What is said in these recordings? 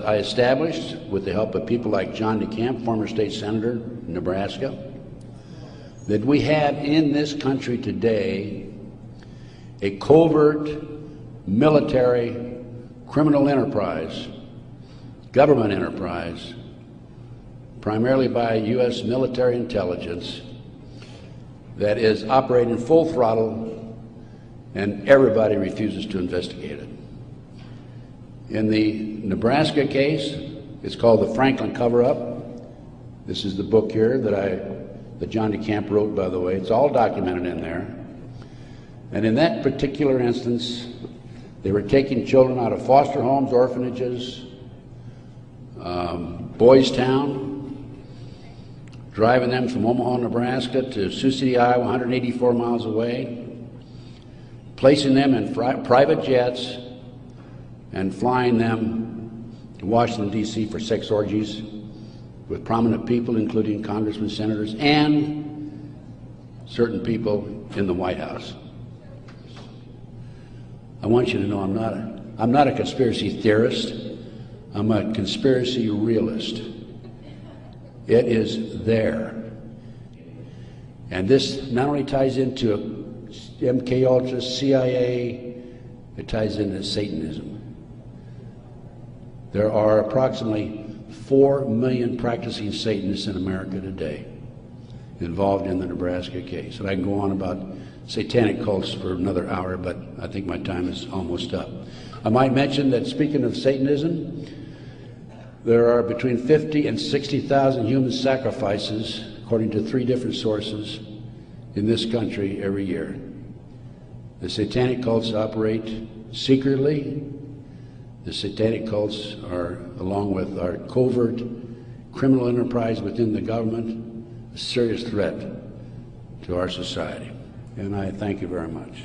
I established, with the help of people like John DeCamp, former state senator in Nebraska, that we have in this country today a covert military criminal enterprise, government enterprise, primarily by U.S. military intelligence, that is operating full throttle, and everybody refuses to investigate it. In the Nebraska case, it's called the Franklin cover-up. This is the book here that John DeCamp wrote, by the way. It's all documented in there. And in that particular instance, they were taking children out of foster homes, orphanages, Boys Town, driving them from Omaha, Nebraska to Sioux City, Iowa, 184 miles away, placing them in private jets and flying them to Washington, D.C. for sex orgies with prominent people, including congressmen, senators, and certain people in the White House. I want you to know I'm not a conspiracy theorist. I'm a conspiracy realist. It is there. And this not only ties into MK Ultra, CIA, it ties into Satanism. There are approximately 4 million practicing Satanists in America today involved in the Nebraska case. And I can go on about satanic cults for another hour, but I think my time is almost up. I might mention that, speaking of Satanism, there are between 50 and 60,000 human sacrifices, according to 3 different sources, in this country every year. The satanic cults operate secretly. The satanic cults are, along with our covert criminal enterprise within the government, a serious threat to our society. And I thank you very much.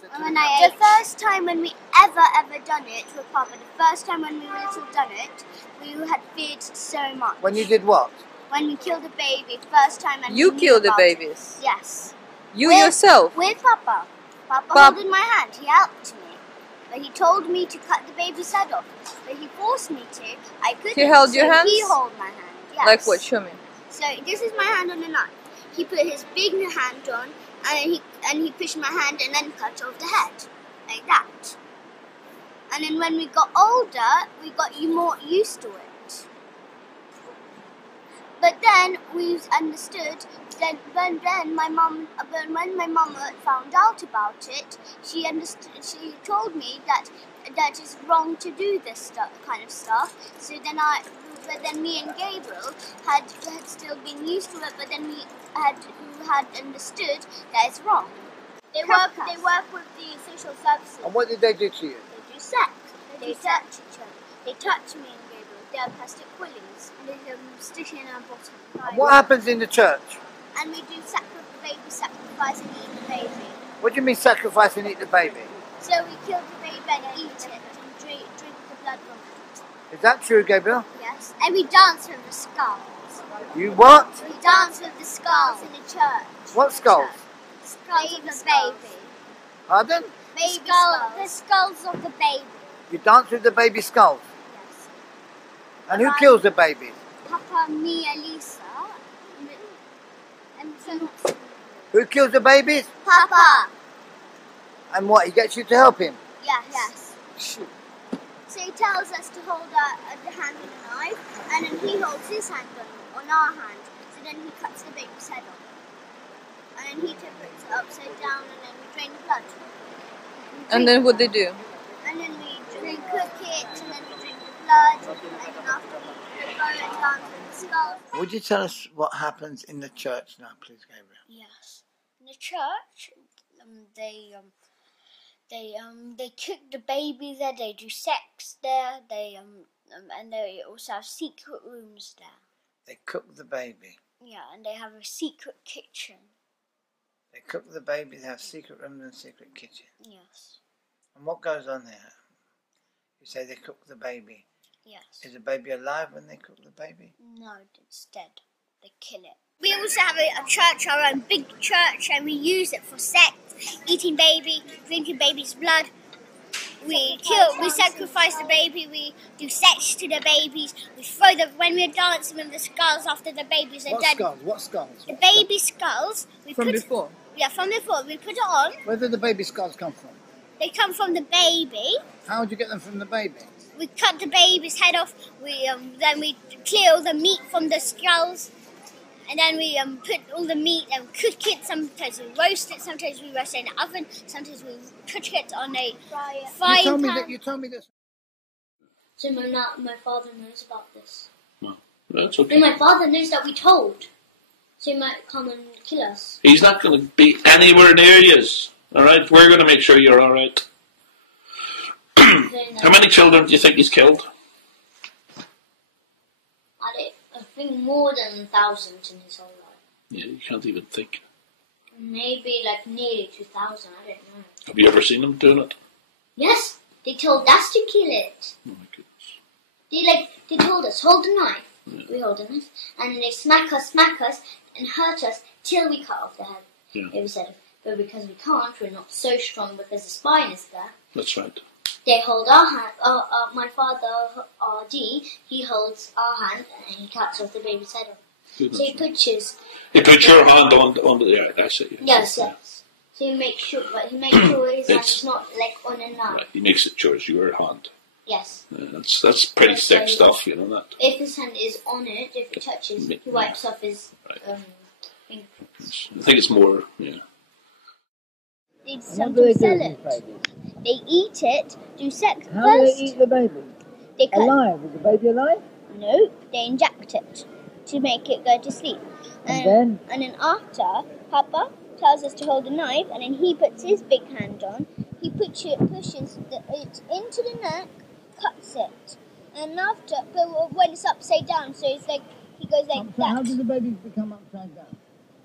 The first time when we ever done it with Papa, the first time when we were little done it, we had feared so much. When you did what? When we killed a baby, first time. And you killed the babies? Yes. You yourself? With Papa. Papa holding my hand, he helped me. But he told me to cut the baby's head off. But he forced me to. I couldn't. He held your hands? He held my hand, yes. Like what? Show me. So this is my hand on the knife. He put his big hand on, and he pushed my hand and then cut off the head. Like that. And then when we got older, we got more used to it. But then we understood. Then when my mom found out about it, she understood. She told me that it's wrong to do this kind of stuff. So then but then me and Gabriel had still been used to it. But then we had understood that it's wrong. They work with the social services. And what did they do to you? They do sex. They touch each other. They touch me and Gabriel. They have plastic willies. They stick in our bottom. And what happens in the church? And we do baby sacrifice and eat the baby. What do you mean sacrifice and eat the baby? So we kill the baby and eat it and drink the blood from it. Is that true, Gabriel? Yes. And we dance with the skulls. You what? We dance with the skulls in the church. What skulls? Skulls of the baby. Pardon? Baby skulls. The skulls of the baby. You dance with the baby skulls? Yes. And who kills the babies? Papa, me, and Lisa. And so Who kills the babies? Papa. And what, he gets you to help him? Yes. Shoot. So he tells us to hold the hand with a knife, and then he holds his hand on our hand. So then he cuts the baby's head off. And then he puts it upside down, and then we drain the blood. And then what they do? And then we cook it, and then we drink the blood, and then after we go and dance with the skull. Would you tell us what happens in the church now, please, Gabriel? Yes. In the church, they cook the baby there. They do sex there. And they also have secret rooms there. They cook the baby. Yeah, and they have a secret kitchen. They cook the baby, they have secret rooms and secret kitchen. Yes. And what goes on there? You say they cook the baby. Yes. Is the baby alive when they cook the baby? No, it's dead. They kill it. We also have a church, our own big church, and we use it for sex, eating baby, drinking baby's blood. We sacrifice the baby, we do sex to the babies, when we're dancing with the skulls after the babies are dead. What skulls? The baby skulls. Before? Yeah, from before. We put it on. Where did the baby skulls come from? They come from the baby. How would you get them from the baby? We cut the baby's head off. Then we clear all the meat from the skulls. And then we put all the meat and cook it. Sometimes we roast it. Sometimes we roast it in the oven. Sometimes we cook it on a frying pan. You told me this. So my father knows about this. No, that's okay. And my father knows that we told. So he might come and kill us. He's not going to be anywhere near you. All right, we're going to make sure you're all right. How many children do you think he's killed? I think more than 1,000 in his whole life. Yeah, you can't even think. Maybe like nearly 2,000. I don't know. Have you ever seen him doing it? Yes, they told us to kill it. Oh my goodness. They told us hold the knife. Yeah. We hold the knife, and they smack us, and hurt us till we cut off the head. Yeah. They said, but because we can't, we're not so strong because the spine is there. That's right. They hold our hand. My father, RD, he holds our hand and he cuts off the baby's head off. Goodness So he me. puts your hand on the yeah, that's it. yes. So he makes sure, his hand is not like on a knife. Right, he makes it sure it's your hand. Yes. That's pretty Yes, thick so stuff, you know that. If his hand is on it, if it touches, he wipes off his fingerprints. I think it's more, yeah. They sometimes sell it. They eat it, do sex first. How do they eat the baby? They cut. Alive? Is the baby alive? No, they inject it to make it go to sleep. And then after, Papa tells us to hold the knife, and then he puts his big hand on. He pushes it into the neck, cuts it, and after, but when it's upside down, so it's like he goes like that. How do the babies become upside down?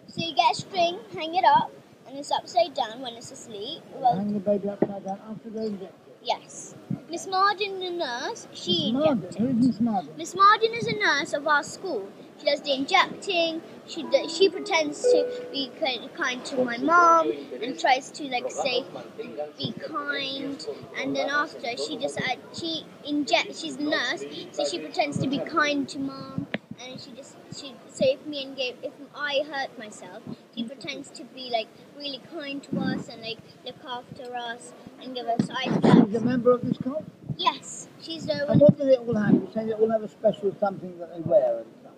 So you get a string, hang it up, and it's upside down when it's asleep. Well, Hang the baby upside down after they inject it? yes. Miss Marden, the nurse, she injects it. Who is Miss Marden? Miss Marden is a nurse of our school. She does the injecting. She pretends to be kind to my mom and tries to say be kind. And then after she injects. She's a nurse, so she pretends to be kind to mom. And so if I hurt myself, she pretends to be really kind to us and look after us and give us ice packs. She's a member of this cult? Yes, she's the And what do they all have? You say they all have a special something that they wear and stuff.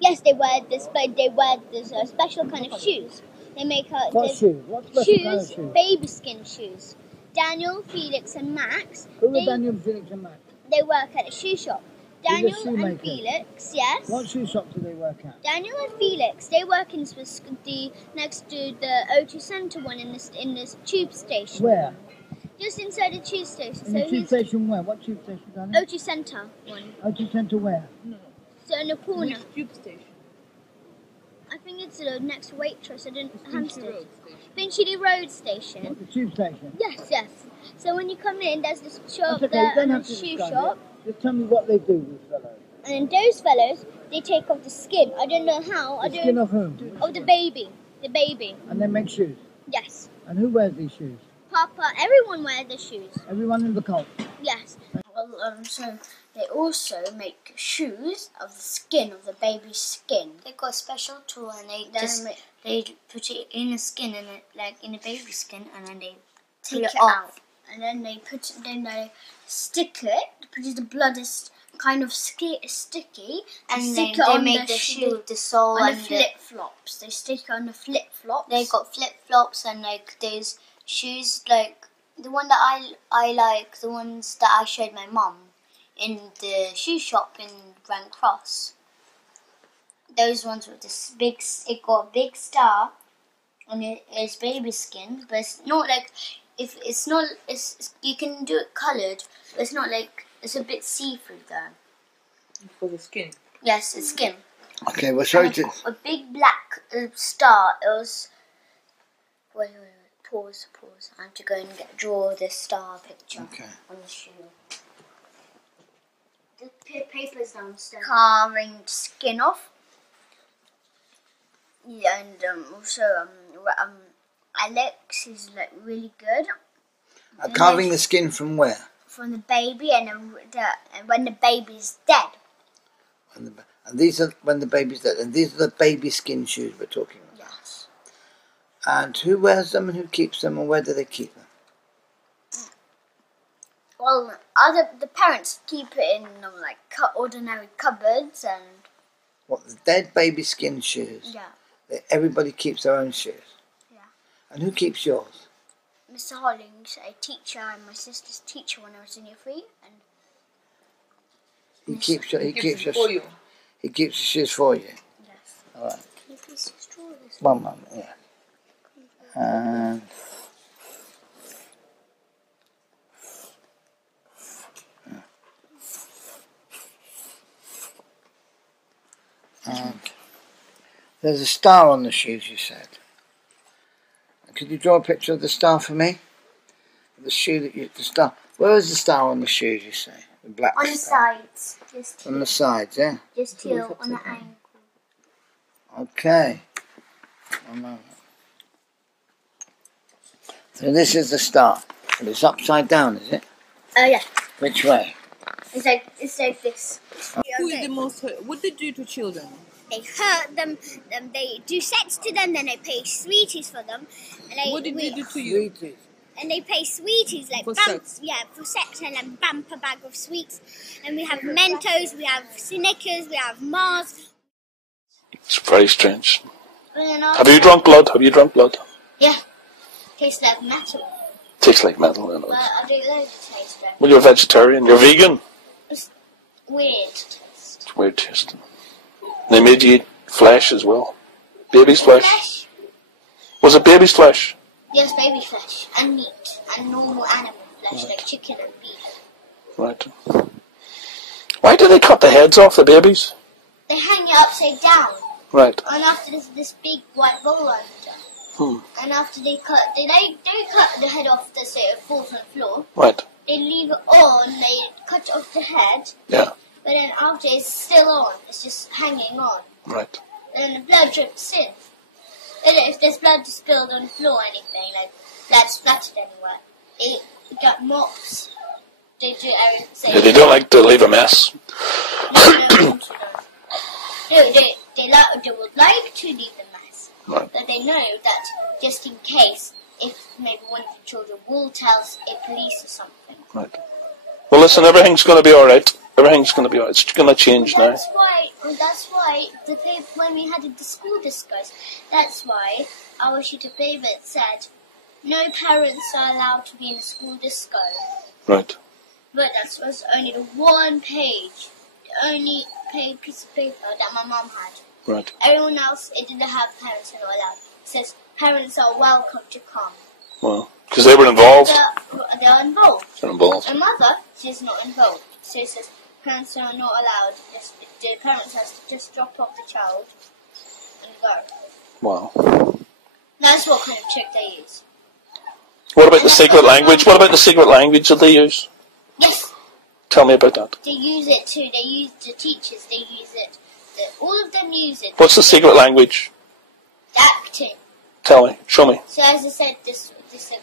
Yes, they wear this, but they wear this special kind of shoes. They make What shoes? What special kind of shoes, shoes? baby skin shoes. Daniel, Felix, and Max. Who are Daniel, Felix, and Max? They work at a shoe shop. They're Daniel and shoemakers. Felix, yes. What shoe shop do they work at? Daniel and Felix, they work in the next to the O2 Centre one in this tube station. Where? Just inside the tube station. In the tube station where? What tube station, Daniel? O2 Centre one. O2 Centre where? So in the corner. Which tube station? I think it's the next Waitress. I didn't. Finchley Road Station. Finchley Road Station. What, the tube station? Yes, yes. So when you come in, there's this shop That's okay, there you don't and a have to shoe describe shop. it. Just tell me what they do, these fellows. And those fellows, they take off the skin. I don't know how. The skin of whom? Of the baby. The baby. And they make shoes. Yes. And who wears these shoes? Papa. Everyone wears the shoes. Everyone in the cult. Yes. Well, so they also make shoes of the skin of the baby's skin. They got a special tool and They they put it in the skin and like in the baby skin and then they take pull it it off. out, and then they stick it because the blood is kind of sticky, And stick then it they on make the shoe, the sole on and the flip flops. They stick it on the flip flops. they got flip flops and like those shoes like the one that I like, the ones that I showed my mum in the shoe shop in Grand Cross. Those ones with this big, it got a big star on it's baby skin, but it's not like you can do it coloured, but it's not like it's a bit see-through there. For the skin. Yes, it's skin. Okay, well, sorry And to... a big black star. It was. Wait. Pause. I have to go and draw the star picture on the shoe. The paper's downstairs. Carving skin off. Yeah, and also Alex is like really good. carving the skin from where? From the baby, and when the baby's dead. And these are when the baby's dead. And these are the baby skin shoes we're talking about. Yes. And who wears them and who keeps them and where do they keep them? Well, the parents keep it in like ordinary cupboards and. What, the dead baby skin shoes? Yeah. Everybody keeps their own shoes? Yeah. And who keeps yours? Mr. Hollings, a teacher and my sister's teacher when I was in year 3, and He keeps your, He keeps it for you. He keeps the shoes for you. yes. All right. Can you please just draw this? One moment, yeah. And there's a star on the shoes, you said. Could you draw a picture of the star for me? The shoe that the star. Where is the star on the shoes, you say? The black On the star. sides, just On the sides, yeah? just here on the ankle. Okay. One moment. So this is the star. And it's upside down, is it? Oh yeah, Which way? it's like this. Who is the most hurt? What they do to children? They hurt them, they do sex to them, then they pay sweeties for them. And they, What did they do to you? Sweeties. And they pay sweeties like For bump, sex? yeah, for sex, and then bumper bag of sweets. And we have Mentos, we have Snickers, we have Mars. It's very strange. And then Have you drunk blood? Have you drunk blood? Yeah, tastes like metal. Tastes like metal. You know. Well, I don't know if it tastes like Well, you're vegetarian. You're vegan. it's weird taste. It's weird tasting. They made you eat flesh as well. Baby's flesh. Was it baby's flesh? Yes, baby flesh and meat and normal animal flesh like chicken and beef. Right. Why do they cut the heads off the babies? They hang it upside down, Right. and after this big white bowl under. And after they cut the head off so it falls on the floor. Right. They leave it on. They cut off the head, Yeah. but then after it's still on. It's just hanging on. Right. And then the blood drips in. And if there's blood spilled on the floor or anything, like blood splattered anywhere, it got mops. They do everything. Yeah, they don't like to leave a mess. They would like to leave the mess, Right. but they know that just in case, if maybe one of the children will tell a police or something. Right. Well, listen, everything's going to be all right. Everything's going to be. It's going to change now. That's why when we had the school discourse, that's why our tutor David said, no parents are allowed to be in the school disco. Right. But that was only the one page, the only piece of paper that my mum had. Right. Everyone else, it didn't have parents are not allowed. It says parents are welcome to come. Well, because they were involved. They're involved. They're involved. My mother, she's not involved. So it says parents are not allowed. The parents has to just drop off the child and go. Wow. That's what kind of trick they use. What about the secret language? What about the secret language that they use? Yes. Tell me about that. They use it too. They use the teachers. They use it. All of them use it. What's the secret language? Acting. Tell me. Show me. So as I said, this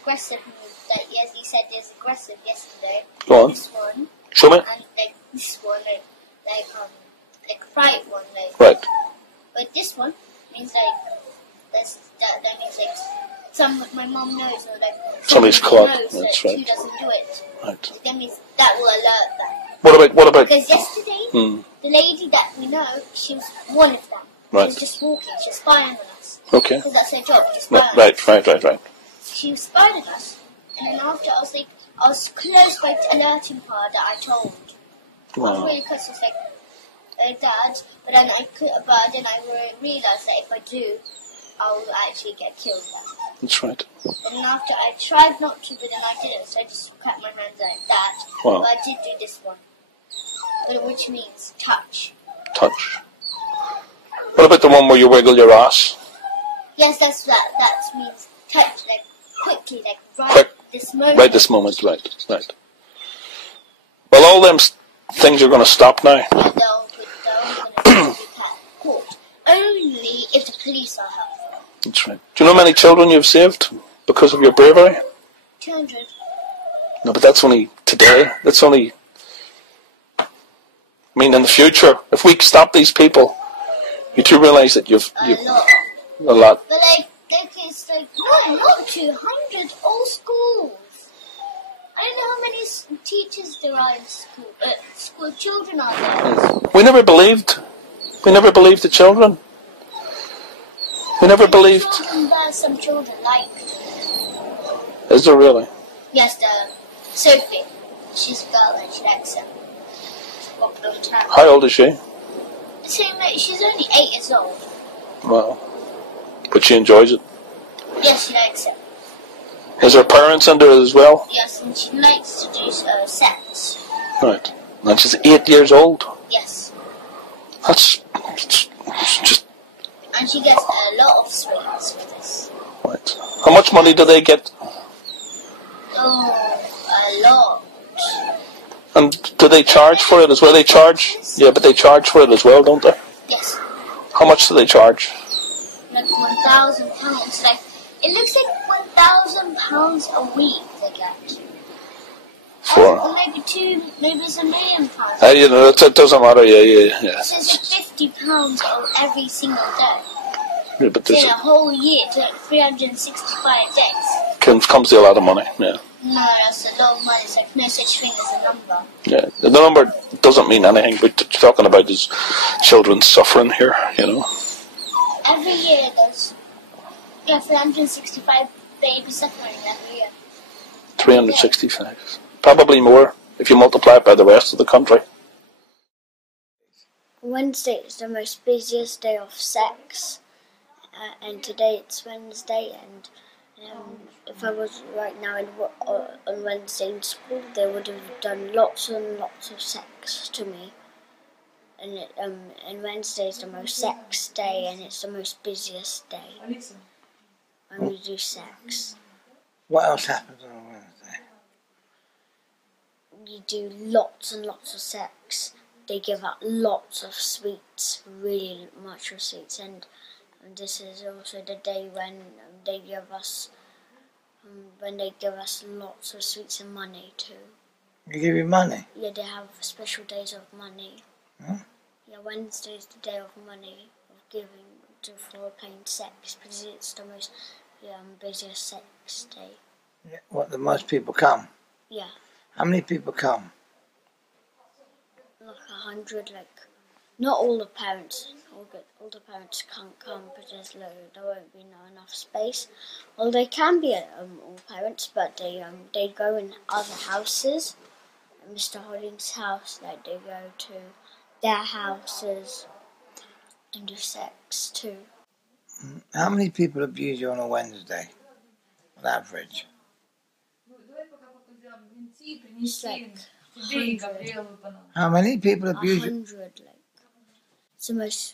aggressive move that yes, he said there's aggressive yesterday. Go on. This one. Show me. And like this one, like fright one, like. Right. But this one means that means like my mom knows or like Somebody's caught. knows, That's like, right. who doesn't do it. Right. So that means that will alert them. What about? Because yesterday, the lady that we know, she was one of them. Right. She was just walking. She was spying on us. Okay. Because that's her job, to spy on us. Right. She was spying on us, and then after I was close by alerting her that I told. I was really close. I was like, Dad, but then I realised that if I do, I will actually get killed. That's right. And then after I tried not to, but then I didn't, so I just cut my hands like that. Wow. But I did do this one, which means touch. Touch. What about the one where you wiggle your ass? Yes, that's that. That means touch, like quickly, like this moment. Right this moment, right. Well, all them things are going to stop now. They're all going to be caught. Only if the police are helpful. That's right. Do you know how many children you've saved because of your bravery? 200. No, but that's only today. That's only... I mean, in the future, if we stop these people, you do realise that you've a lot. But it's like not 200. All schools. I don't know how many teachers there are in school. School children are there. We never believed the children. We never believed. Some children like. Is there really? Yes, Sophie. She's a girl and she likes it. How old is she? She's only 8 years old. Wow. But she enjoys it. Yes, she likes it. Is her parents into it as well? Yes, and she likes to do sex. Right. And she's 8 years old? Yes. That's just... And she gets a lot of sweets for this. Right. How much money do they get? Oh, a lot. And do they charge for it as well? They charge? Yeah, but they charge for it as well, don't they? Yes. How much do they charge? Like £1,000. Like, it looks like £1,000 a week they get. Or maybe maybe it's £1 million. You know, it doesn't matter, yeah. It says £50 every single day. Yeah, but in a whole year, 365 days. Comes to a lot of money, yeah. No, that's a lot of money. It's like no such thing as a number. Yeah, the number doesn't mean anything, but talking about is children suffering here, you know. Every year there's 365 babies suffering every year. 365. Probably more if you multiply it by the rest of the country. Wednesday is the most busiest day of sex, and today it's Wednesday, and if I was right now on Wednesday in school, they would have done lots and lots of sex to me. And Wednesday is the most sex day, and it's the most busiest day. And we do sex. What else happens on Wednesday? You do lots and lots of sex. They give out lots of sweets, really much of sweets, and this is also the day when they give us lots of sweets and money too. They give you money? Yeah, they have special days of money. Huh? Yeah, Wednesday is the day of money, of giving for playing sex, because it's the most busiest sex day. Yeah, what, the most people come? Yeah. How many people come? like 100, like, not all the parents, all the parents can't come because there won't be enough space. Well, they can be all parents, but they go in other houses. At Mr. Holding's house, like they go to their houses and do sex too. How many people abuse you on a Wednesday, on average? It's like 100. How many people abuse you? 100, like. It's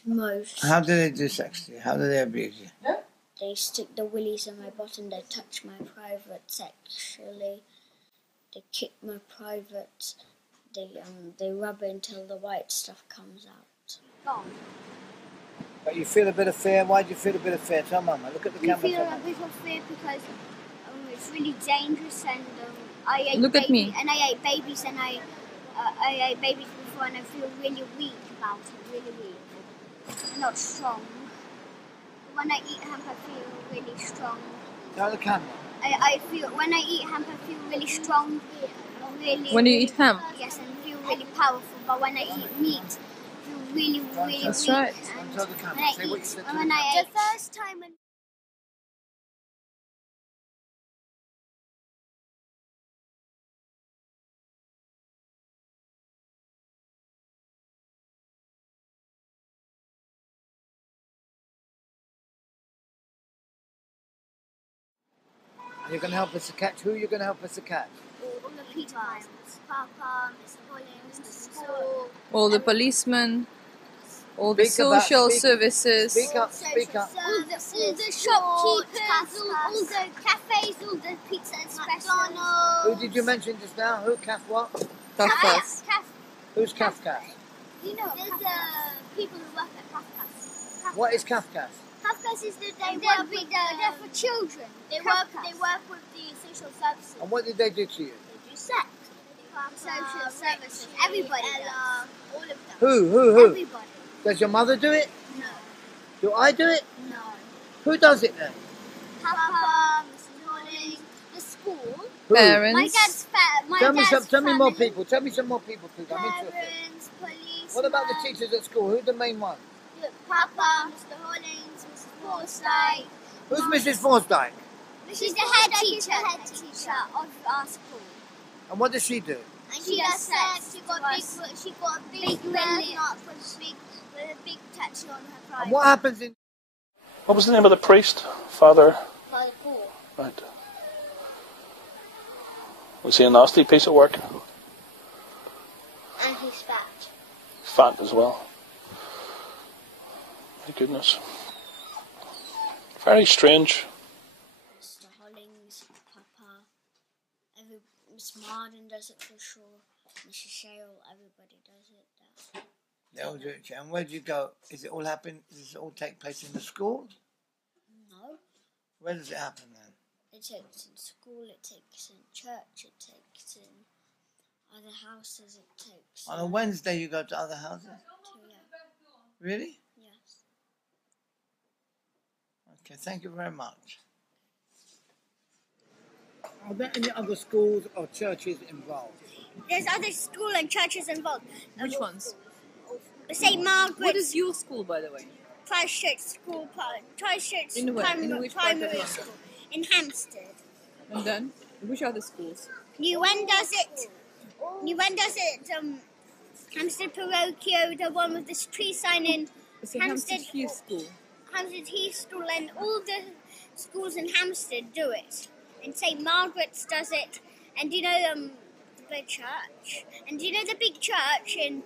the most. How do they do sex to you? How do they abuse you? They stick the willies in my bottom, they touch my private sexually, they kick my private, they rub it until the white stuff comes out. But you feel a bit of fear. Why do you feel a bit of fear? Tell Mama. Look at the camera. I feel a bit of fear because it's really dangerous, and I ate Look at me. And I ate babies, and I ate babies before, and I feel really weak about it. Really weak, not strong. When I eat hemp, I feel really strong. Tell the camera. I feel when I eat hemp, I feel really strong. Really. When you eat hemp? Yes, and feel really powerful. But when I eat meat, I feel really, really That's weak. right. And Tell the camera. when I Say what you eat, said to when the I ate, the first time when You're going to help us to catch. Who are you going to help us to catch? all the people, Papa, Mr. Hollins, Mr. School, All the policemen, all the Speak about- social speak- services. Speak up. Speak up. all the shopkeepers, all the cafes, all the pizza espresso. Who did you mention just now? Who? Calf what? Kafkas. Who's Kafkas? You know, there's people who work at Kafkas. What is Kafkas? Kafkas is they work with they're for children. They work with the social services. And what did they do to you? They do sex. Social services. Everybody does. All of them. Who? Everybody. Does your mother do it? No. Do I do it? No. Who does it then? Papa, Mrs. Hollins, the school. Who? Parents. My dad's Tell me more family. people. Tell me some more people, please. I'm interested. Parents, police. What about the teachers at school? Who's the main one? Papa, Mr. Hollins, Mrs. Forsyth. Who's Mrs. Forsdyke? She's the head teacher of our school. And what does she do? And she does sex. She got a big belly up with a big tattoo on her pride. And what happens in... What was the name of the priest? Father? Father Paul. Right. Was he a nasty piece of work? And he's fat. Fat as well. My goodness. Very strange. Mr. Hollings, Papa, Miss Marden does it for sure, Mrs. Shale, everybody does it. They all do it. And where do you go? Is it all happen? Does it all take place in the school? No, Where does it happen then? it takes in school, it takes in church, it takes in other houses, it takes On a Wednesday you go to other houses? Really? Yes. Okay, thank you very much. Are there any other schools or churches involved? There's other school and churches involved. Which ones? St. Margaret's. What is your school, by the way? Christchurch School, Christchurch In where? In which part of Primary London? School in Hampstead. And then, which other schools? New-Wen does it. Hampstead Parochio, the one with this tree sign in It's a Hampstead Heath School. Hampstead Heath School, and all the schools in Hampstead do it. And St. Margaret's does it. And you know the big church. And you know the big church in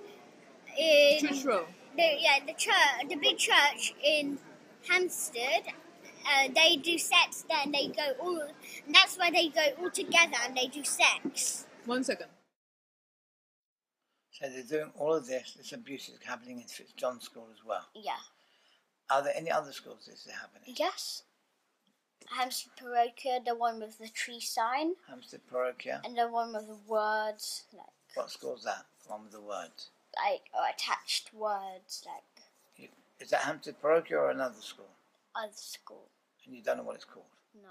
Church Row. the big church in Hampstead. They do sex there, and they go all. And that's where they go all together, and they do sex. 1 second. So they're doing all of this abuse is happening in Fitzjohn School as well. Yeah. Are there any other schools this is happening? Yes. Hampstead Parochio, the one with the tree sign, Hampstead Parochia. and the one with the words, What school's that? The one with the words. or attached words, Is that Hampstead Parochia or another school? other school. And you don't know what it's called? No.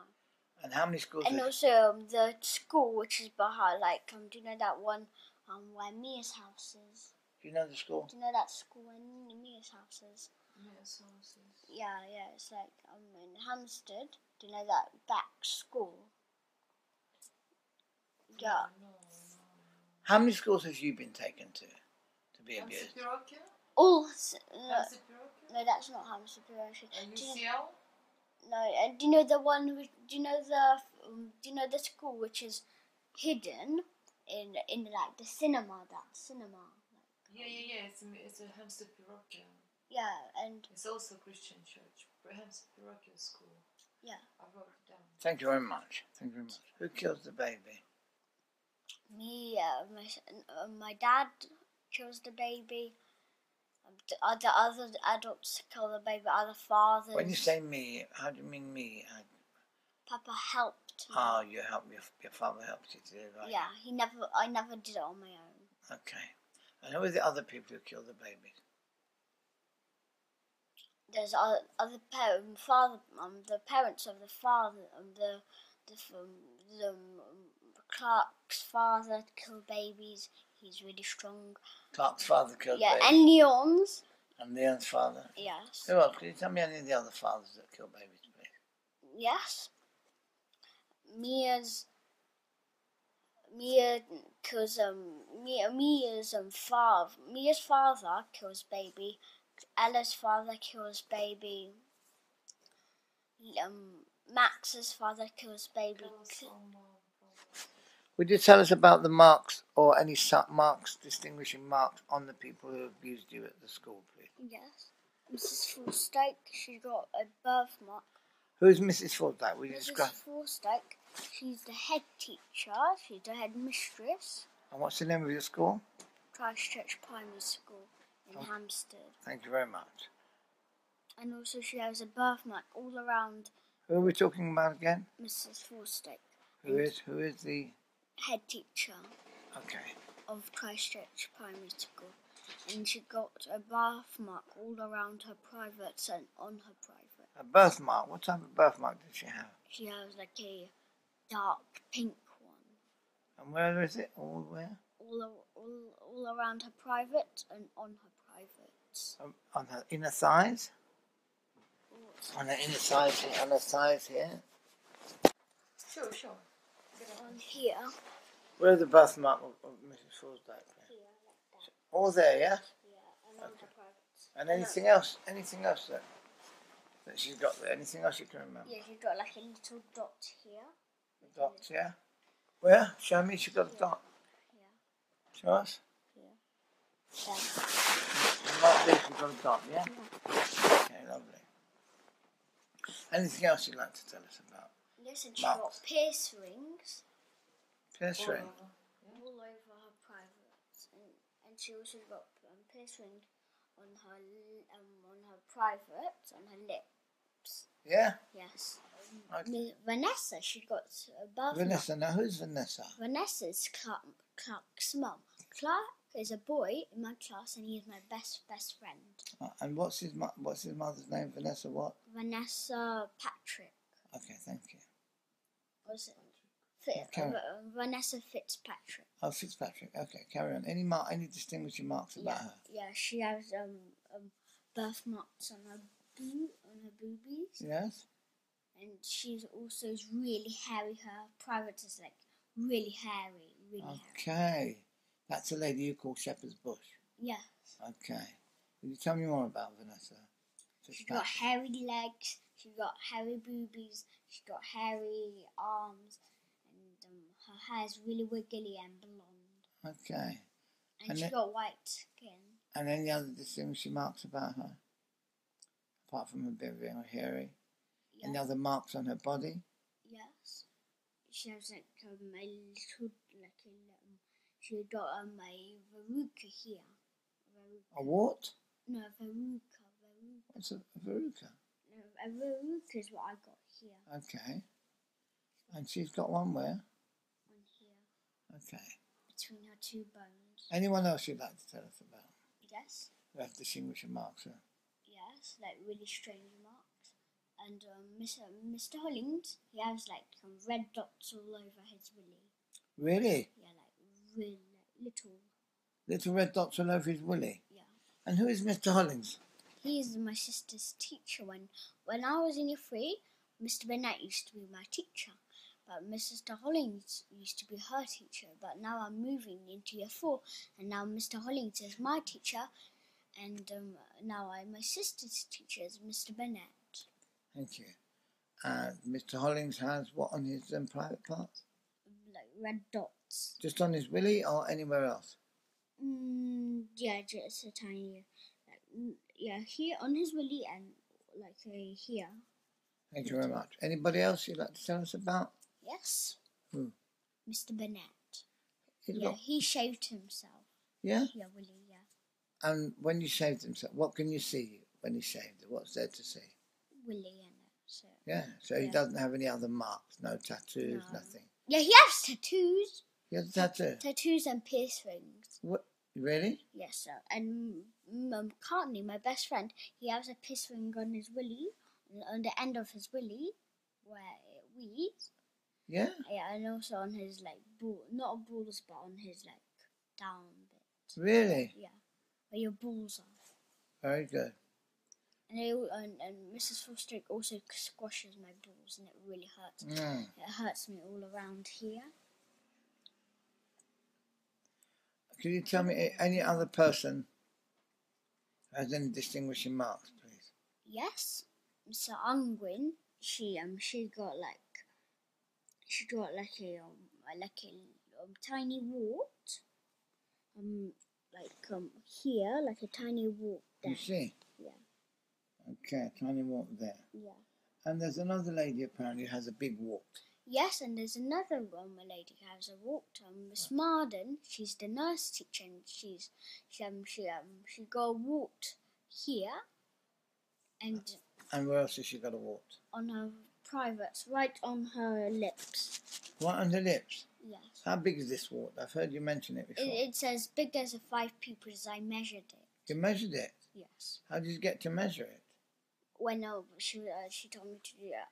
And how many schools And is also the school which is behind, do you know that one where Mia's house is? Do you know the school? Do you know that school in Mia's houses? Yeah, it's like in Hampstead. Do you know that back school? Yeah. How many schools have you been taken to be abused? All no, that's not Hampstead Parochial. No, do you know the one? Do you know the school which is hidden in like the cinema? That cinema. Yeah. It's a Hampstead parochial. Yeah, and It's also a Christian church. Hampstead parochial school. yeah. I wrote it down. Thank you very much. Who kills the baby? Me, my dad kills the baby. The other adults kill the baby. Other fathers. When you say me, how do you mean me? Papa helped me. Oh, you helped your father helped you to do it, right? Yeah, I never did it on my own. Okay. And who are the other people who kill the babies? There's other father, the parents of the father, Clark's father killed babies. He's really strong. Clark's father killed Yeah, babies. and Leon's. And Leon's father? Yes. Who else? Can you tell me any of the other fathers that kill babies, please? Yes. Mia's father kills baby. Ella's father kills baby. Max's father kills baby. Would you tell us about the marks or any marks, distinguishing marks on the people who abused you at the school, please? Yes. Mrs. Forstake, she got a birthmark. Who's Mrs. Forstake? Will you describe? Mrs. Forstake, she's the head teacher. She's the head mistress. And what's the name of your school? Christchurch Primary School in Hampstead. Thank you very much. And also she has a birthmark all around. Who are we talking about again? Mrs. Forstake. Who is the head teacher okay of Christchurch Primary School, and she got a birthmark all around her privates and on her private. A birthmark? What type of birthmark did she have? She has like a dark pink one. And where is it? All where? All around her private and on her privates. On her inner thighs? On her inner thighs here? On her thighs here? Sure. On here. Where's the birthmark of Mrs. Forstake? Here, like that. All there, yeah? Yeah, and on her privates. And anything else? Anything else that she's got there? Anything else you can remember? Yeah, she's got like a little dot here. A dot, yeah? Where? Show me she's got a dot. Yeah. Show us. Yeah. Like this, she's got a dot, yeah? Okay, lovely. Anything else you'd like to tell us about? Yes, and she got pierce rings. Pierce ring? All over her privates. And she also got pierce ring on her privates, on her lips. Yeah? Yes. Okay. Vanessa, she got a birthmark. Vanessa, now who's Vanessa? Vanessa's Clark's mum. Clark is a boy in my class, and he is my best friend. And what's his mother's name? Vanessa what? Vanessa Patrick. Okay, thank you. Was it? Vanessa Fitzpatrick. Oh, Fitzpatrick. Okay, carry on. Any distinguishing marks about her? Yeah, she has birthmarks on her boobies. Yes. And she's also really hairy. Her private is like really hairy, Okay, that's a lady you call Shepherd's Bush. Yes. Okay. Will you tell me more about Vanessa? She's got hairy legs. She's got hairy boobies. She's got hairy arms. Her hair is really wiggly and blonde. Okay. And she's got white skin. And any other distinguishing marks about her? Apart from her being hairy? Yeah. Any other marks on her body? Yes. She has like she got a verruca here. A what? No, verruca. What's a verruca? No, a verruca is what I got here. Okay. And she's got one where? On here. Okay. Between her two bones. Anyone else you'd like to tell us about? Yes. Who have distinguishing marks, huh? Yes, like really strange marks. And Mr. Hollings, he has like red dots all over his willy. Really? Yeah, like really little Little red dots all over his willy. Yeah. And who is Mr. Hollings? He is my sister's teacher. When I was in year 3, Mr. Bennett used to be my teacher. But Mr. Hollings used to be her teacher. But now I'm moving into year 4, and now Mr. Hollings is my teacher, and now my sister's teacher is Mr. Bennett. Thank you. And Mr. Hollings has what on his private parts? Like red dots. Just on his willy or anywhere else? Yeah, just a tiny, yeah, here on his willy and like here. Thank you very much. Anybody else you'd like to tell us about? Yes. Who? Mr. Bennett. He's Yeah, got... he shaved himself. Yeah? Yeah, willy, yeah. And when you shaved himself, what can you see when he shaved it? What's there to see? Willy in it. So. Yeah, so he doesn't have any other marks, no tattoos, No. nothing. Yeah, he has tattoos. He has a tattoo? Tattoos and piercings. What? Really? Yes, sir. And McCartney, my best friend, he has a piercing on his willy, on the end of his willy, where it weeds. Yeah? Yeah, and also on his, like, not balls, but on his, like, down bit. Really? Yeah, where your balls are. Very good. And Mrs. Foster also squashes my balls, and it really hurts. It hurts me all around here. Can you tell me any other person who has any distinguishing marks, please? Yes, Mr. Unwin. She got a tiny wart. Here, like a tiny wart there. You see? Yeah. Okay, tiny wart there. Yeah. And there's another lady apparently who has a big wart. Yes, and there's another lady who has a wart. Miss Marden, she's the nurse teacher, and she got a wart here, and where else has she got a wart? On her privates, right on her lips. Right on her lips? Yes. How big is this wart? I've heard you mention it before. It's as big as 5 people as I measured it. You measured it? Yes. How did you get to measure it? When she told me to do it.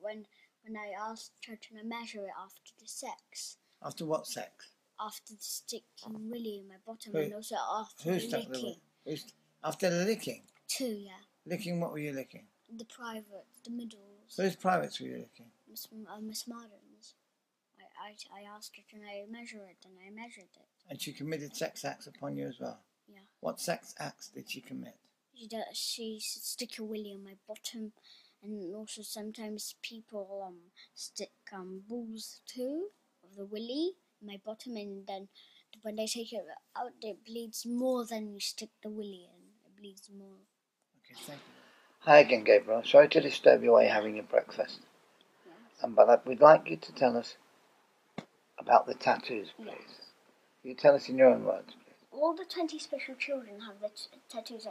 When I asked her to measure it after the sex. After what sex? After the sticking willy in my bottom, and also after who the licking. After the licking? 2, yeah. Licking, what were you licking? The privates, the middles. Whose privates were you licking? Miss Marden's. I asked her to measure it, and I measured it. And she committed sex acts upon you as well? Yeah. What sex acts did she commit? She stick a willy on my bottom, and also sometimes people stick balls too of the willy in my bottom, and then when they take it out, it bleeds more than you stick the willy in. It bleeds more. Okay, thank you. Hi again, Gabriel. Sorry to disturb you while you're having your breakfast. Yes. But we'd like you to tell us about the tattoos, please. Yes. Can you tell us in your own words, please? All the 20 special children have the tattoos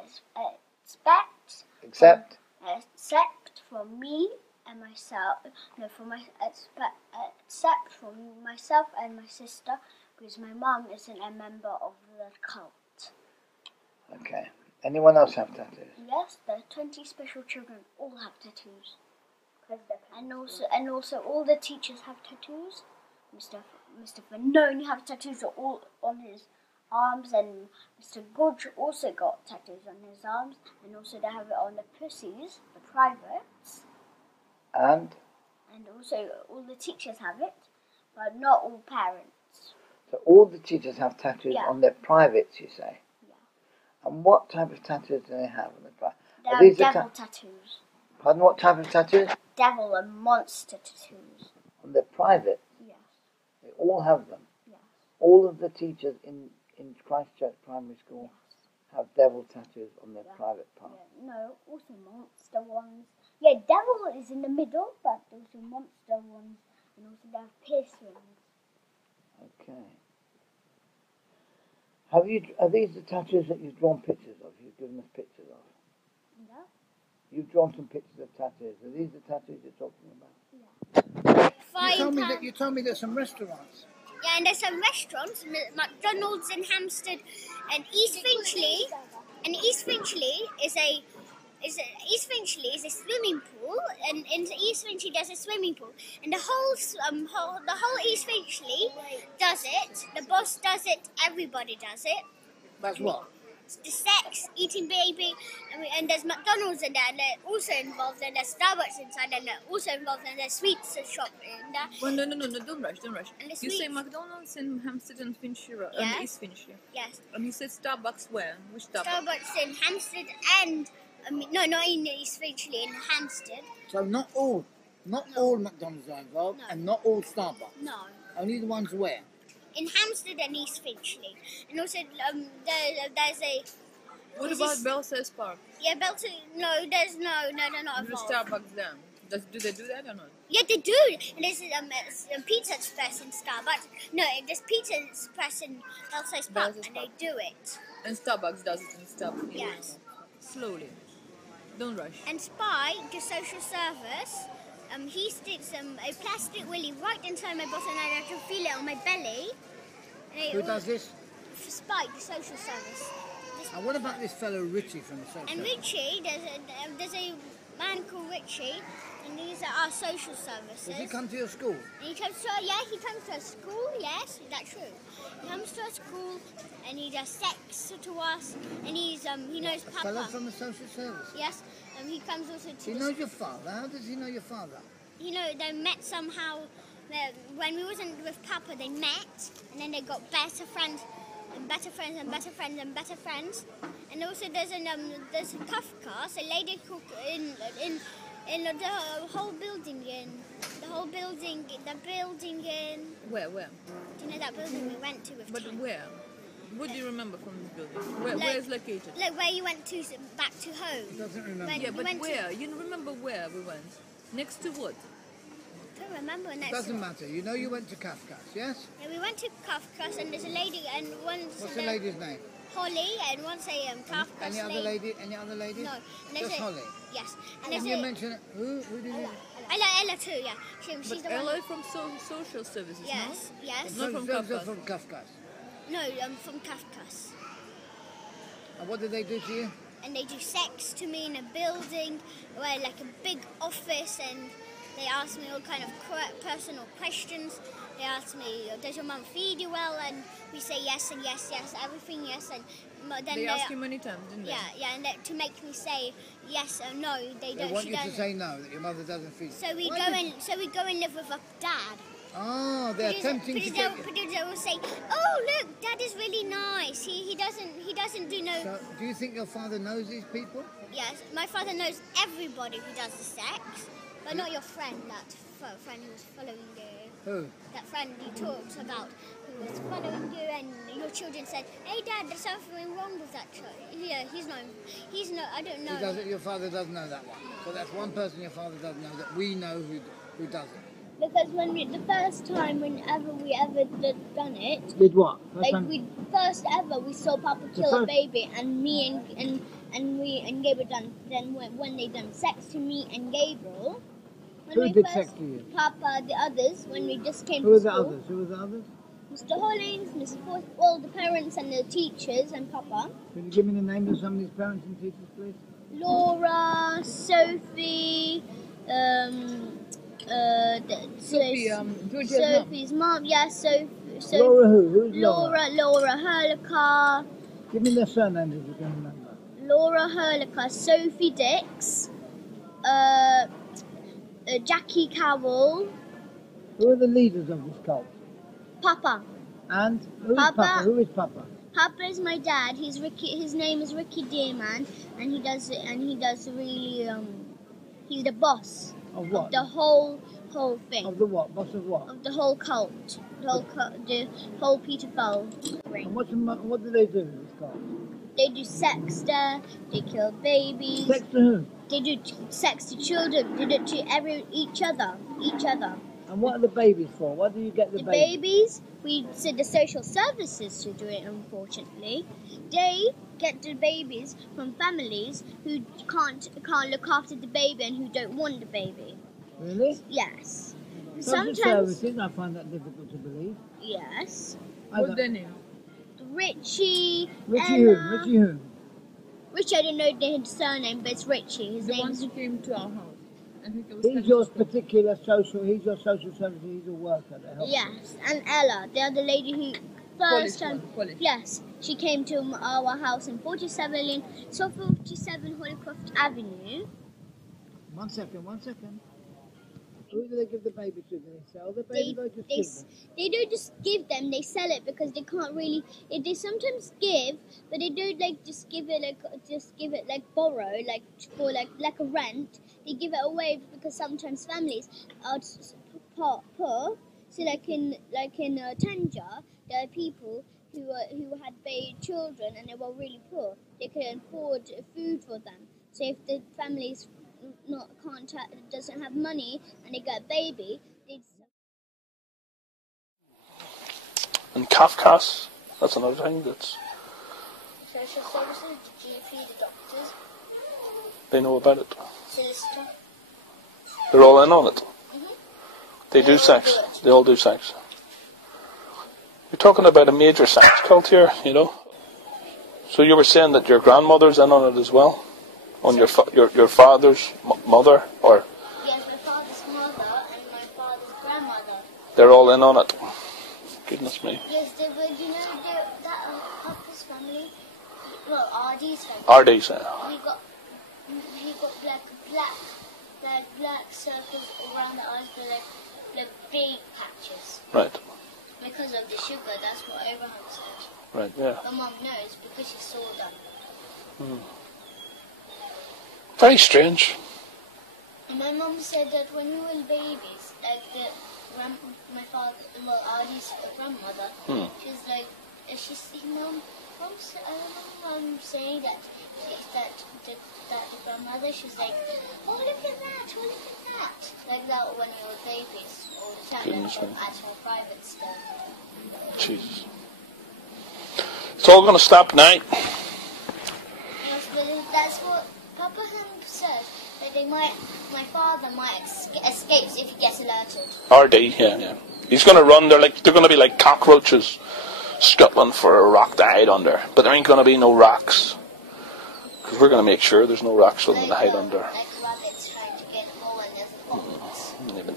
except for me and myself. No, except for myself and my sister, because my mum isn't a member of the cult. Okay. Anyone else have tattoos? Yes, the 20 special children all have tattoos. And also all the teachers have tattoos. Mr. Vanoni has tattoos all on his arms, and Mr. Gorge also got tattoos on his arms, and also they have it on the pussies, the privates. And also all the teachers have it, but not all parents. So all the teachers have tattoos on their privates, you say? Yeah. And what type of tattoos do they have on their privates? They have devil tattoos. Pardon, what type of tattoos? Devil and monster tattoos. On their private? Yes. They all have them? Yes. All of the teachers in Christchurch Primary School have devil tattoos on their private parts? Yeah. No, also monster ones. Yeah, devil is in the middle, but also monster ones, and also they have piercings. Okay. Are these the tattoos that you've drawn pictures of? You've given us pictures of? Yeah. You've drawn some pictures of tattoos. Are these the tattoos you're talking about? Yeah. You told me there's some restaurants. Yeah, and there's some restaurants, McDonald's in Hampstead and East Finchley. And East Finchley is a East Finchley is a swimming pool, and in East Finchley there's a swimming pool, and the whole East Finchley does it. The boss does it. Everybody does it. That's what? The sex, eating baby, and there's McDonald's in there, and they're also involved, and there's Starbucks inside, and they're also involved, and there's sweets shop in there. Well, no, don't rush. And the You say sweets. McDonald's in Hampstead and Finchley, Yes. and East Finchley. Yes. And you said Starbucks where? Which Starbucks? Starbucks in Hampstead and no, not in East Finchley, in Hampstead. So not all McDonald's are involved, No. and not all Starbucks. No. Only the ones where? In Hampstead and East Finchley, and also there's a. What This about is- Belsize Park? Yeah, Belton. No, they're not There's involved. Starbucks there. Do they do that or not? Yeah, they do. And there's a Pizza Express in Starbucks. No, there's Pizza Express in Belsize Park, Belsize and Park. they do it. And Starbucks does it in Starbucks. Yes. Slowly. Don't rush. And Spy, the social service, he sticks a plastic willy right inside my bottom, and I can feel it on my belly. And Who does this? Spy, the social service. And what about this fellow Richie from the social? And Richie, there's a man called Richie, and these are our social services. Does he come to your school? And he comes to our school. Yes, is that true? He comes to our school, and he does sex to us, and he knows A fellow Papa. from the social service. Yes, he comes also to. He knows your father. How does he know your father? They met somehow. When we wasn't with Papa, they met, and then they got better friends. And better friends and better friends and better friends, and also there's a Kafka, a lady called in the whole building the building in. Where? Do you know that building we went to with But Tim? where? What do you remember from this building? Where Like- is it located? Like where you went to back to He home. doesn't remember. When Yeah, we but went where? You remember where we went? Next to what? I don't remember It next. doesn't matter. You know you went to Kafka's, yes? Yeah, we went to Kafka's, and there's a lady, and once What's the lady's name? Holly, and once a Kafka's Any other lady? Any other ladies? No, and there's Just a, Holly. Yes, and Can there's you a mention who did you? Ella too. Yeah, she's But the one. Ella from social services, Yes, yes. Not from Those are Kafka's. from Kafka's. No, from Kafka's. And what did they do to you? And they do sex to me in a building, where like a big office, and they ask me all kind of personal questions. They ask me, does your mum feed you well? And we say yes and yes, yes, everything yes. And then They asked you many times, didn't they? yeah, and to make me say yes or no, they They don't. want She you to doesn't. say no, that your mother doesn't feed you. So we Why go did- and live with our dad. Oh, they're attempting to get you. But they will say, "Oh, look, Dad is really nice. He doesn't do no." So, do you think your father knows these people? Yes, my father knows everybody who does the sex, but not your friend. That friend who was following you. Who? That friend you talked about who was following you, and your children said, "Hey, Dad, there's something wrong with that child." Yeah, he's not. I don't know. He doesn't, your father doesn't know that one. So that's one person your father doesn't know that we know who does it. Because the first time whenever we ever done it, Did what? we saw Papa kill a baby, and me and Gabriel done. Then when they done sex to me and Gabriel, Who did sex to you? Papa, the others, when we just came Who to were the school. others? Who were the others? Mr. Hollins, Mr. Forth, all the parents and the teachers and Papa. Can you give me the names of some of these parents and teachers, please? Laura, Sophie, Sophie's mom. Yeah, Sophie. Laura who? Who's Laura? Laura Herlicker. Give me their surnames if you can remember. Laura Herlicker, Sophie Dix, Jackie Cowell, Who are the leaders of this cult? Papa. And who is Papa. Papa? Who is Papa? Papa is my dad. He's Ricky. His name is Ricky Dearman, and he does really. He's the boss Of what? of the whole thing. Of the what? Boss of what? Of the whole cult. The whole Peter Fowl And ring. what do they do in this cult? They do sex there. They kill babies. Sex to who? They do sex to children. They do it to each other. And what are the babies for? What do you get the The babies? babies, we said the social services to do it, unfortunately. They get the babies from families who can't look after the baby and who don't want the baby. Really? Yes. Social Sometimes, services, I find that difficult to believe. yes. I What's don't- their name? Richie, Richie Ella, who? Richie who? Richie, I don't know his surname, but it's Richie. His The one name's... who came to our house. And who was He's your particular social, he's your social service, he's a worker that helps. Yes, and Ella, the other lady who first time... Polish. Yes, she came to our house in 47 Hollycroft Avenue. 1 second, 1 second. Who do they give the baby to? Do they sell the baby or just give them? They don't just give them, they sell it because they can't really... They sometimes give, but they don't just give it like borrow, like for like a rent. They give it away because sometimes families are poor. So like in Tanja, there are people who had children and they were really poor. They couldn't afford food for them. So if the families doesn't have money and they get a baby, And Kafkas, that's another thing that's... Social services, the GP, the doctors, They know about it. solicitor. They're all in on it. They do all sex. do it. They all do sex. You're talking about a major sex cult here, you know. So you were saying that your grandmother's in on it as well? On your father's mother, or Yes, my father's mother and my father's grandmother. they're all in on it? Goodness me. Yes, they were, you know, that Papa's family, well, RD's family. RD's, He got black circles around the eyes, but like big patches. right, Because of the sugar, that's what Abraham said. right, yeah. My mum knows because she saw them. Very strange. And my mum said that when we were babies, like my father, well, Artie's grandmother, she was like, I remember Mum saying that the grandmother, she was like, oh, look at that, oh, look at that. Like that when we were babies, all the time, Goodness me. at her private stuff. Jesus. It's all going to stop now. Yes, but that's what Papa said, that my father might escape if he gets alerted. RD, yeah. He's going to run. They're going to be like cockroaches scuttling for a rock to hide under. But there ain't going to be no rocks. Because we're going to make sure there's no rocks for them to hide under. Like rabbits trying to get hole and there's a box.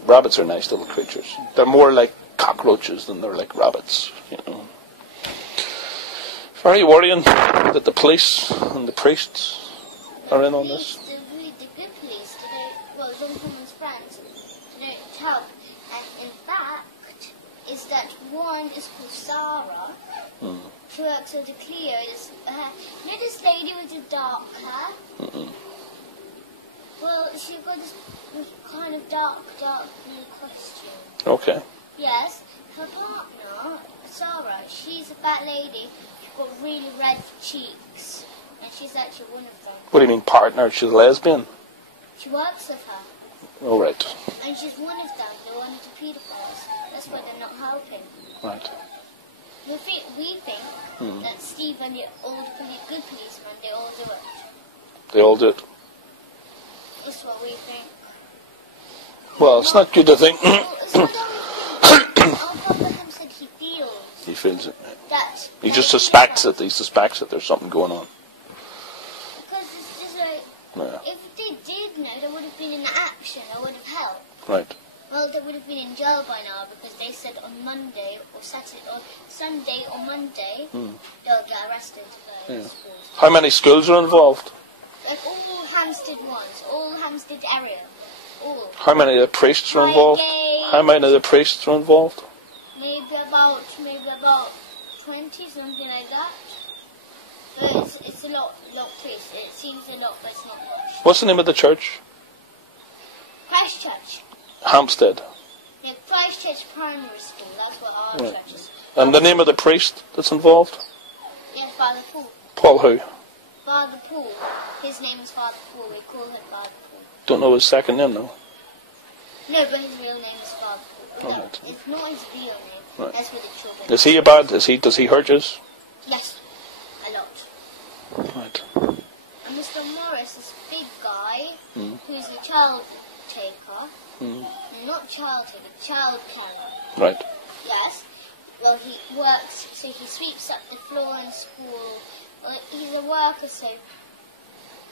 Rabbits are nice little creatures. They're more like cockroaches than they're like rabbits, you know. Very worrying that the police and the priests are in on this. The good police, Jonathan's friends, they don't help. And in fact, is that one is called Sarah, who works at the Clio. You know this lady with the dark hair? Well, she got this kind of dark blue costume. Okay. Yes, her partner, Sarah, she's a fat lady. She's got really red cheeks, and she's actually one of them. What do you mean partner? She's a lesbian? She works with her, Oh, right. and she's one of them. They're one of the pedophiles. That's why they're not helping. Right. We think that Steve and the old good policeman, they all do it. They all do it. That's what we think. Well, it's not good to think. It's not that we think. Our Papa said he feels He feels it. that. He just suspects it. He suspects that there's something going on. Because it's just like, Yeah. if they did know, they would have been in action. They would have helped. Right. Well, they would have been in jail by now because they said on Monday or Saturday or Sunday or Monday they'll get arrested. Yeah. How many schools are involved? Like all Hampstead ones, all Hampstead area, all. How many of the priests are involved? How many of the priests are involved? Maybe about 20, something like that. But it's a lot priests. It seems a lot, but it's not much. What's the name of the church? Christchurch. Hampstead. Yeah, Christchurch Primary School. That's what our Right. church is. And the name of the priest that's involved? Yeah, Father Paul. Paul who? Father Paul. His name is Father Paul. We call him Father Paul. Don't know his second name though. No, but his real name is Father Paul. No, Right. it's not his real name. Right. That's for the children. Is he bad? Does he hurt you? Yes, a lot. Right. And Mr. Morris is a big guy who's a child taker. Not child taker, child carrier. Right. Yes. Well, he works, so he sweeps up the floor in school. Well, he's a worker, so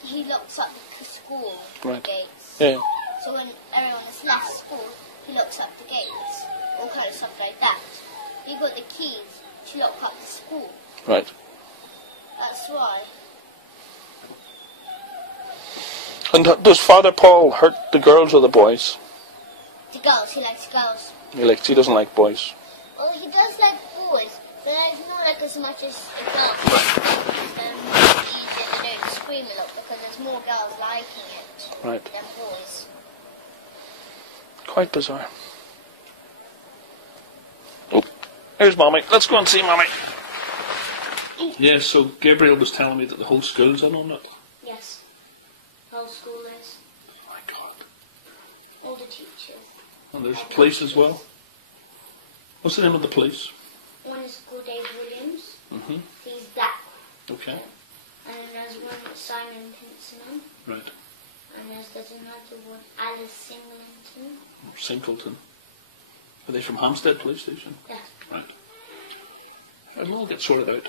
he locks up the school gates. Yeah. So when everyone has left school, he locks up the gates. All kind of stuff like that. He got the keys to lock up the school. Right. That's why. And does Father Paul hurt the girls or the boys? The girls, he likes girls. He doesn't like boys. Well, he does like boys, but it's not like as much as the girls. They're more easier, they don't scream a lot because there's more girls liking it Right. than boys. Quite bizarre. Oh, here's Mommy. Let's go and see Mommy. Yeah, so Gabriel was telling me that the whole school's in on it. Yes. Whole school is. Oh my God. All the teachers. And there's police as well. What's the name of the police? One is called Dave Williams. Mm-hmm. He's black. Okay. And then there's one that's Simon Pinson. Right. And there's another one, Alice Singleton. Singleton. Are they from Hampstead Police Station? Yeah. Right. It'll all get sorted out.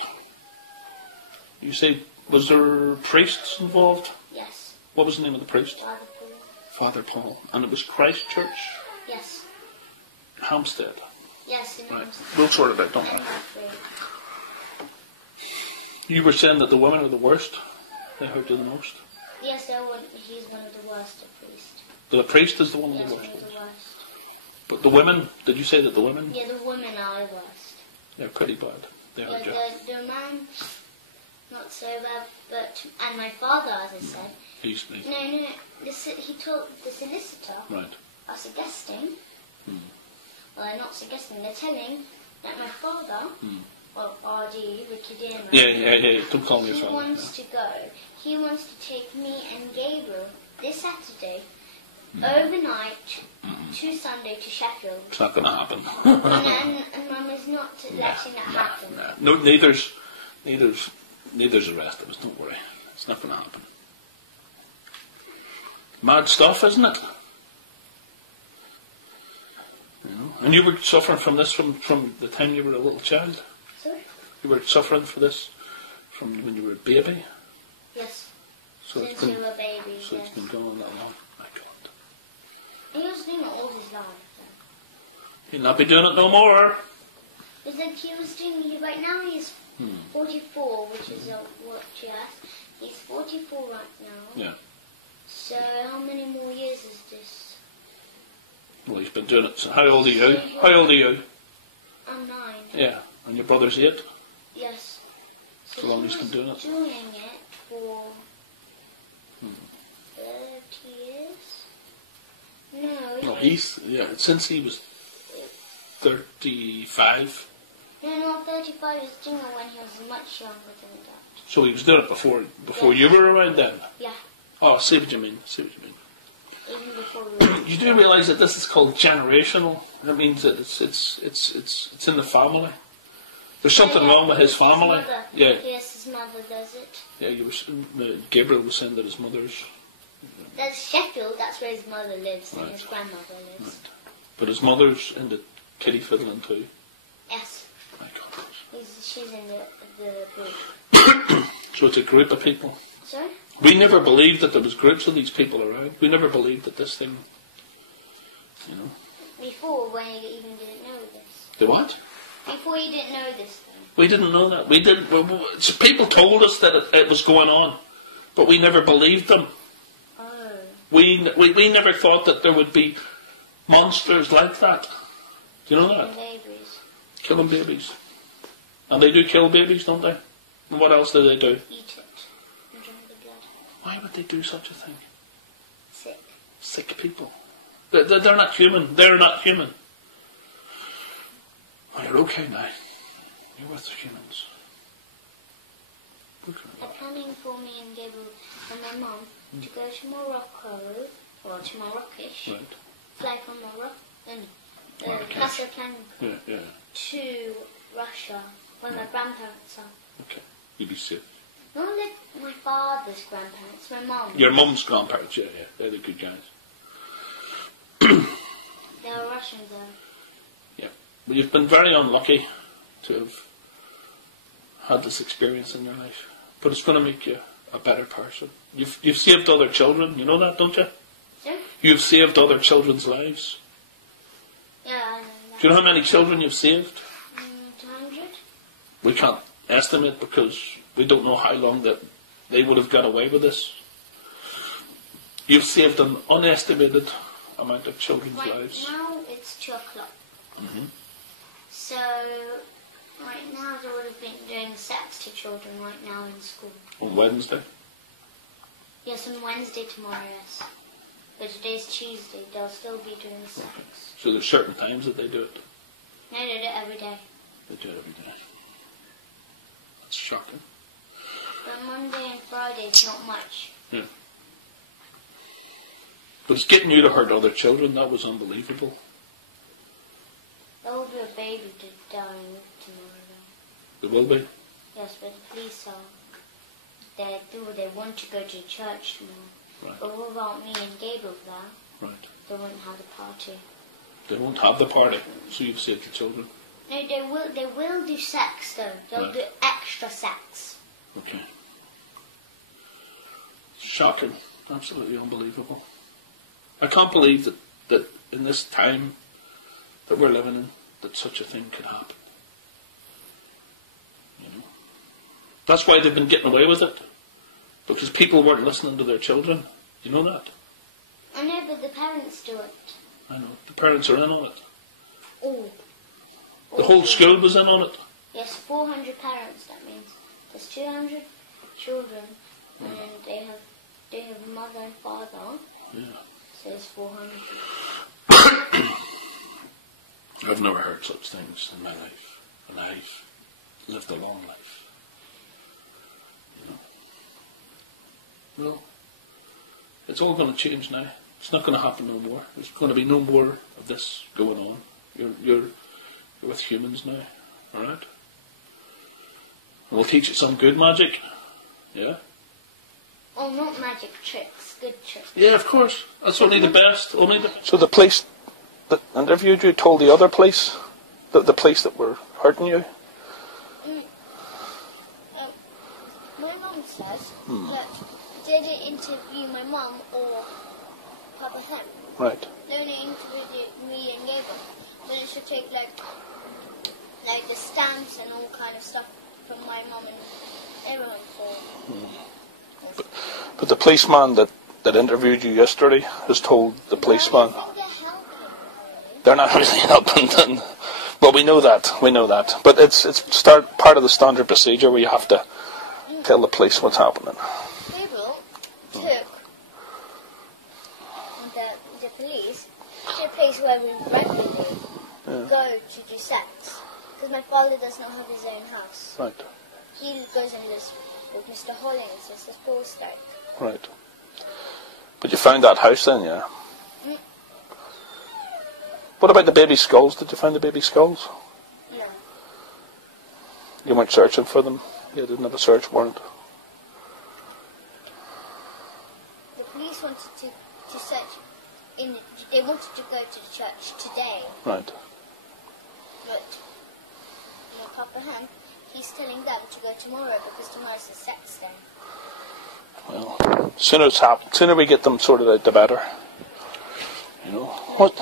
You say, was there priests involved? Yes. What was the name of the priest? Father Paul. Father Paul. And it was Christ Church? Yes. Hampstead. Yes, in Right. Hampstead. We'll sort it out, don't And we? Hampstead. You were saying that the women are the worst? They hurt you the most? Yes, he's one of the worst at priest. The priest is the one of Yes, the one of worst. the worst. But the women, did you say that the women? Yeah, the women are the worst. They're pretty bad. They Yeah, hurt you. the man, not so bad, but, and my father, as I said. He's me. No, he told the solicitor Right. are suggesting, well, they're not suggesting, they're telling that my father, well, RD, Ricky Dearman, Yeah. Don't call me your he father. wants to go. He wants to take me and Gabriel this Saturday, overnight, to Sunday to Sheffield. It's not going to happen. and Mum is not letting that happen. No, neither's the rest of us. Don't worry. It's not going to happen. Mad stuff, isn't it? You know? And you were suffering from this from the time you were a little child? Sorry? You were suffering for this from when you were a baby? Yes. So Since it's been, you were a baby, so yes. it's been going on that long. My God. He was doing it all his life. He'll not be doing it no more. It's like he was doing it right now. He's 44, which is what you asked. He's 44 right now. Yeah. So how many more years is this? Well, he's been doing it. So how old are you? How old are you? I'm 9. Yeah. And your brother's 8? Yes. So long he's been doing it. Doing it for 30 years. No, since he was 35. No, 35 is doing it when he was much younger than that. So he was doing it before you were around then? Yeah, Oh, I see what you mean. even before we were. You do realise that this is called generational. That means that it's in the family. There's something wrong with his family. His mother. Yeah. Yes, his mother does it. Yeah, Gabriel was saying that his mother's. That's Sheffield, that's where his mother lives and Right. his grandmother lives. Right. But his mother's into kitty fiddling too. Yes, My God. she's in the group. So it's a group of people. Sorry? We never believed that there was groups of these people around. We never believed that this thing, you know. Before, when you even didn't know this. The what? Before you didn't know this thing. We didn't know that. We didn't. People told us that it was going on, but we never believed them. Oh. We never thought that there would be monsters like that. Do you know that? Babies. Killing babies. And they do kill babies, don't they? And what else do they do? Eat it. And drink the blood. Why would they do such a thing? Sick. Sick people. They're not human. They're not human. Oh, you're okay now. You're with humans. They're planning for me and Gabriel and my mum to go to Morocco, or to Marrakesh, Right. fly from Morocco, Marrakesh. Casablanca Yeah. to Russia, where my grandparents are. Okay. You'd be safe. Not like my father's grandparents, my mum. Your mum's grandparents, yeah. They're the good guys. They were Russians though. Yeah. Well, you've been very unlucky to have had this experience in your life. But it's going to make you a better person. You've saved other children. You know that, don't you? Sure. You've saved other children's lives. Yeah, I know that. Do you know how many children you've saved? 200? We can't estimate because we don't know how long that they would have got away with this. You've saved an unestimated amount of children's lives. Right now it's 2 o'clock. Mm-hmm. So, right now they would have been doing sex to children right now in school. On Wednesday? Yes, on Wednesday tomorrow, yes. But today's Tuesday, they'll still be doing sex. So there's certain times that they do it? No, they do it every day. They do it every day. That's shocking. But Monday and Friday, it's not much. Yeah. But it's getting you to hurt other children. That was unbelievable. There will be a baby dying tomorrow. There will be? Yes, but the police are. They want to go to church tomorrow. Right. But without me and Gabriel there, Right. they won't have the party. They won't have the party, so you've saved the children. No, they will do sex though. They'll Right. do extra sex. Okay. Shocking. Absolutely unbelievable. I can't believe that in this time that we're living in, that such a thing could happen. You know? That's why they've been getting away with it. Because people weren't listening to their children. You know that? I know, but the parents do it. I know. The parents are in on it. Oh. The whole school was in on it. Yes, 400 parents. That means there's 200 children, and then they have mother and father. Yeah. So it's 400. I've never heard such things in my life. And I've lived a long life. You know? Well, it's all going to change now. It's not going to happen no more. There's going to be no more of this going on. You're with humans now, alright? And we'll teach you some good magic. Yeah? Oh, not magic tricks, good tricks. Yeah, of course. That's only the best. So the police that interviewed you told the other police, the police that were hurting you? My mum says that they didn't interview my mum or Papa Hen. Right. They only interviewed me and Gabriel. Then it should take like the stamps and all kind of stuff from my mum and everyone for. But the policeman that interviewed you yesterday has told the policeman they're not really helping them. But we know that. But it's part of the standard procedure where you have to tell the police what's happening. Gabriel took the police to a place where we regularly go to do sex. Because my father does not have his own house. Right. He goes and lives with Mr. Hollins, Mr. Spolstek. Right. But you found that house then, yeah? What about the baby skulls? Did you find the baby skulls? No. You weren't searching for them? You didn't have a search warrant? The police wanted to search they wanted to go to the church today. Right. But my Papa Hen, he's telling them to go tomorrow because tomorrow's the sex day. Well, sooner we get them sorted out, the better. You know what?